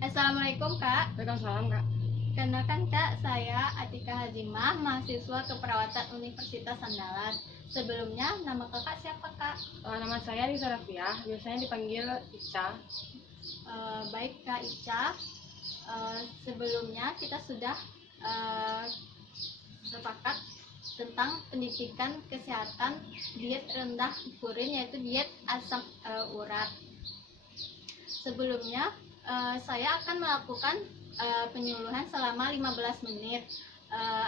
Assalamualaikum Kak. Waalaikumsalam Kak. Kenalkan Kak, saya Atika Hazimah, mahasiswa keperawatan Universitas Andalas. Sebelumnya, nama Kakak siapa Kak? Nama saya Risa Rafiah, biasanya dipanggil Ica. Baik Kak Ica, sebelumnya kita sudah sepakat tentang pendidikan kesehatan diet rendah purin, yaitu diet asam urat. Sebelumnya saya akan melakukan penyuluhan selama 15 menit.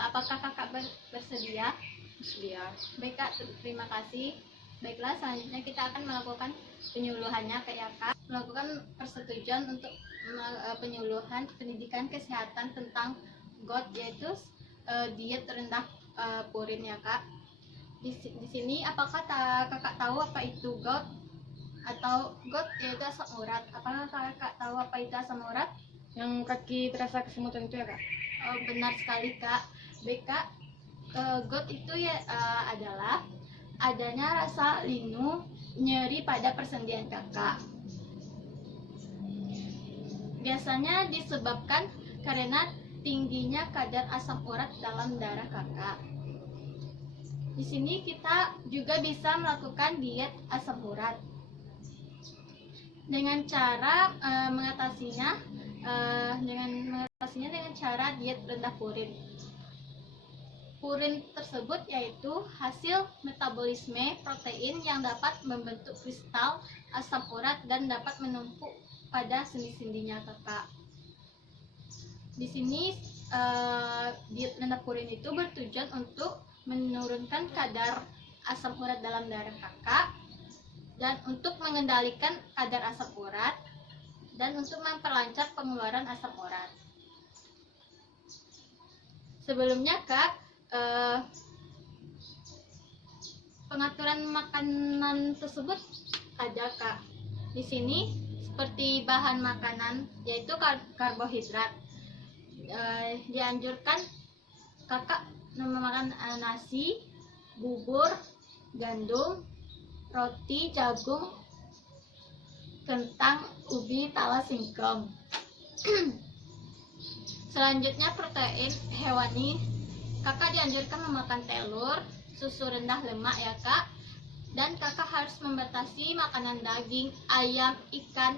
Apakah Kakak bersedia? Bersedia. Baik Kak, terima kasih. Baiklah, selanjutnya kita akan melakukan penyuluhannya Kak. Melakukan persetujuan untuk penyuluhan pendidikan kesehatan tentang GOT, yaitu diet rendah purin ya Kak. Di sini apakah Kakak tahu apa itu GOT? Atau GOT yaitu asam urat. Apakah Kakak tahu apa itu asam urat? Yang kaki terasa kesemutan itu ya Kak? Benar sekali Kak. Baik Kak, GOT itu ya adalah adanya rasa linu, nyeri pada persendian Kakak. Biasanya disebabkan karena tingginya kadar asam urat dalam darah Kakak. Di sini kita juga bisa melakukan diet asam urat dengan cara mengatasinya dengan cara diet rendah purin. Purin tersebut yaitu hasil metabolisme protein yang dapat membentuk kristal asam urat dan dapat menumpuk pada sendi-sendinya Kakak. Di sini diet rendah purin itu bertujuan untuk menurunkan kadar asam urat dalam darah Kakak dan untuk mengendalikan kadar asam urat dan untuk memperlancar pengeluaran asam urat. Sebelumnya Kak, pengaturan makanan tersebut ada Kak. Di sini seperti bahan makanan yaitu karbohidrat. Dianjurkan Kakak memakan nasi, bubur, gandum, roti, jagung, kentang, ubi, talas, singkong. Selanjutnya protein hewani. Kakak dianjurkan memakan telur, susu rendah lemak ya Kak. Dan Kakak harus membatasi makanan daging, ayam, ikan.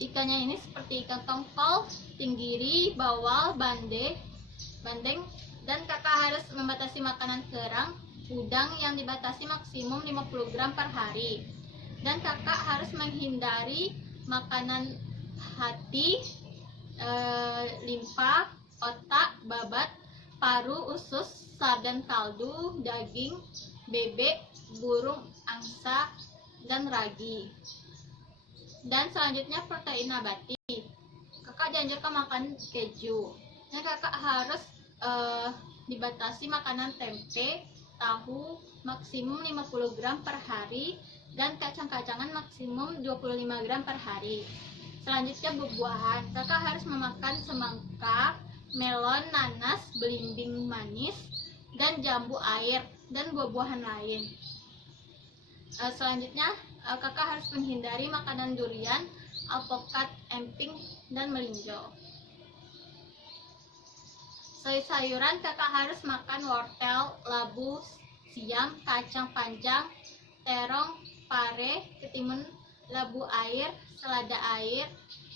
Ikannya ini seperti ikan tongkol, tenggiri, bawal, bandeng. Dan Kakak harus membatasi makanan kerang, udang yang dibatasi maksimum 50 gram per hari. Dan Kakak harus menghindari makanan hati, limpa, otak, babat, paru, usus, sar dan kaldu, daging, bebek, burung, angsa, dan ragi. Dan selanjutnya protein nabati. Kakak dianjurkan makan keju. Dan Kakak harus dibatasi makanan tempe, tahu maksimum 50 gram per hari dan kacang-kacangan maksimum 25 gram per hari. Selanjutnya buah-buahan. Kakak harus memakan semangka, melon, nanas, belimbing manis, dan jambu air, dan buah-buahan lain. Selanjutnya, Kakak harus menghindari makanan durian, alpukat, emping, dan melinjo. Sayur-sayuran Kakak harus makan wortel, labu, siam, kacang panjang, terong, pare, ketimun, labu air, selada air,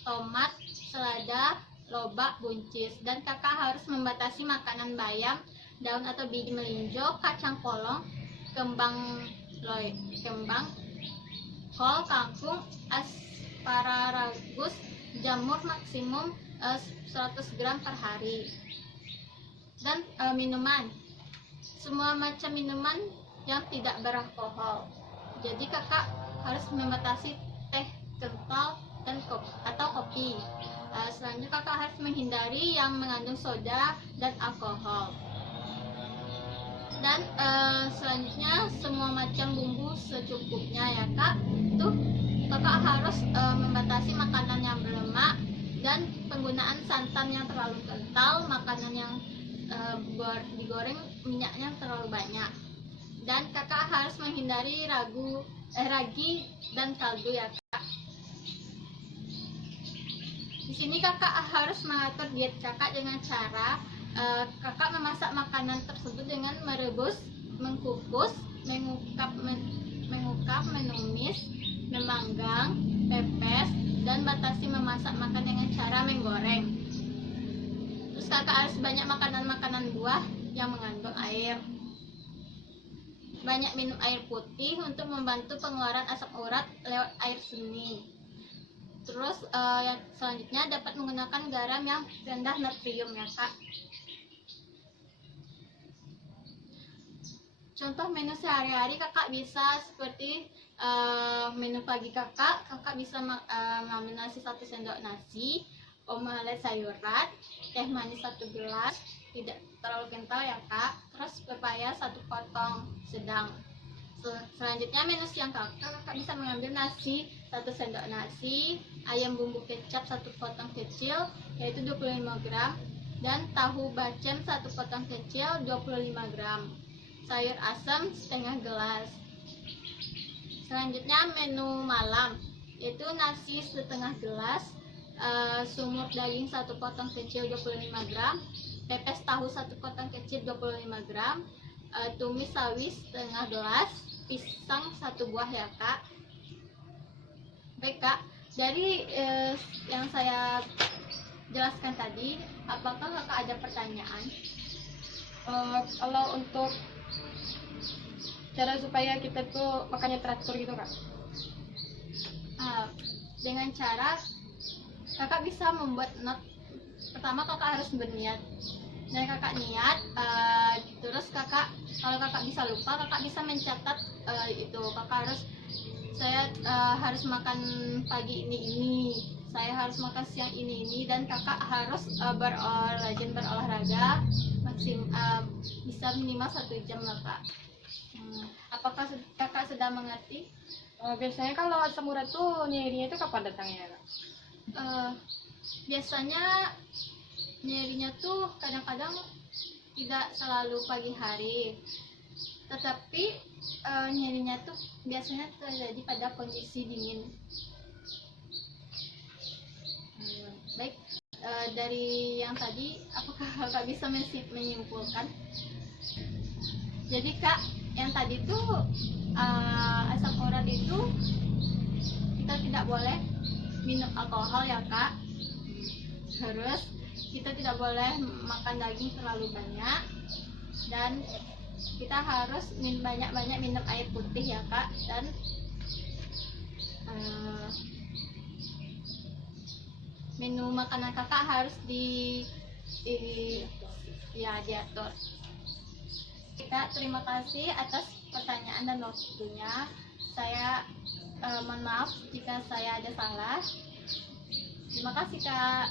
tomat, selada, lobak, buncis. Dan Kakak harus membatasi makanan bayam, daun atau biji melinjo, kacang polong, kembang, kol, kangkung, asparagus, jamur maksimum 100 gram per hari. Dan minuman, semua macam minuman yang tidak beralkohol. Jadi Kakak harus membatasi teh, kental, dan kopi. Selanjutnya Kakak harus menghindari yang mengandung soda dan alkohol. Dan selanjutnya semua macam bumbu secukupnya ya Kak. Itu Kakak harus membatasi makanan yang berlemak dan penggunaan santan yang terlalu kental, makanan yang digoreng minyaknya terlalu banyak. Dan Kakak harus menghindari ragi dan kaldu ya Kak. Di sini kakak harus mengatur diet kakak dengan cara kakak memasak makanan tersebut dengan merebus, mengkukus, mengukap, menumis, memanggang, pepes, dan batasi memasak makan dengan cara menggoreng. Terus kakak harus banyak makanan buah yang mengandung air. Banyak minum air putih untuk membantu pengeluaran asam urat lewat air seni. Terus yang selanjutnya dapat menggunakan garam yang rendah natrium ya kak. Contoh menu sehari-hari kakak bisa seperti menu pagi kakak bisa mengambil nasi 1 sendok nasi, omelet sayuran, teh manis 1 gelas, tidak terlalu kental ya kak. Terus pepaya 1 potong sedang. Selanjutnya menu siang kakak bisa mengambil nasi 1 sendok nasi, ayam bumbu kecap 1 potong kecil yaitu 25 gram, dan tahu bacem 1 potong kecil 25 gram, sayur asam setengah gelas. Selanjutnya menu malam yaitu nasi setengah gelas, sumur daging 1 potong kecil 25 gram, pepes tahu 1 potong kecil 25 gram, tumis sawi setengah gelas, pisang 1 buah ya kak. Baik kak, dari yang saya jelaskan tadi, apakah kakak ada pertanyaan? Kalau untuk cara supaya kita tuh makannya teratur gitu kak? Dengan cara kakak bisa membuat not. Pertama kakak harus berniat. Dan kakak niat, terus kakak kalau kakak bisa lupa, kakak bisa mencatat itu kakak harus harus makan pagi ini, saya harus makan siang ini, dan kakak harus rajin berolahraga bisa minimal 1 jam lah kak. Apakah kakak sudah mengerti? Biasanya kalau asam urat tuh nyerinya itu kapan datangnya kak? Biasanya nyerinya tuh kadang-kadang tidak selalu pagi hari, tetapi nyerinya tuh biasanya terjadi pada kondisi dingin. Baik, dari yang tadi apakah kakak bisa menyimpulkan? Jadi kak, yang tadi tuh asam urat itu kita tidak boleh minum alkohol ya kak. Terus kita tidak boleh makan daging terlalu banyak, dan kita harus banyak-banyak minum air putih ya kak. Dan menu makanan kakak harus diatur. Kita terima kasih atas pertanyaan dan waktunya. Saya mohon maaf jika saya ada salah. Terima kasih kak.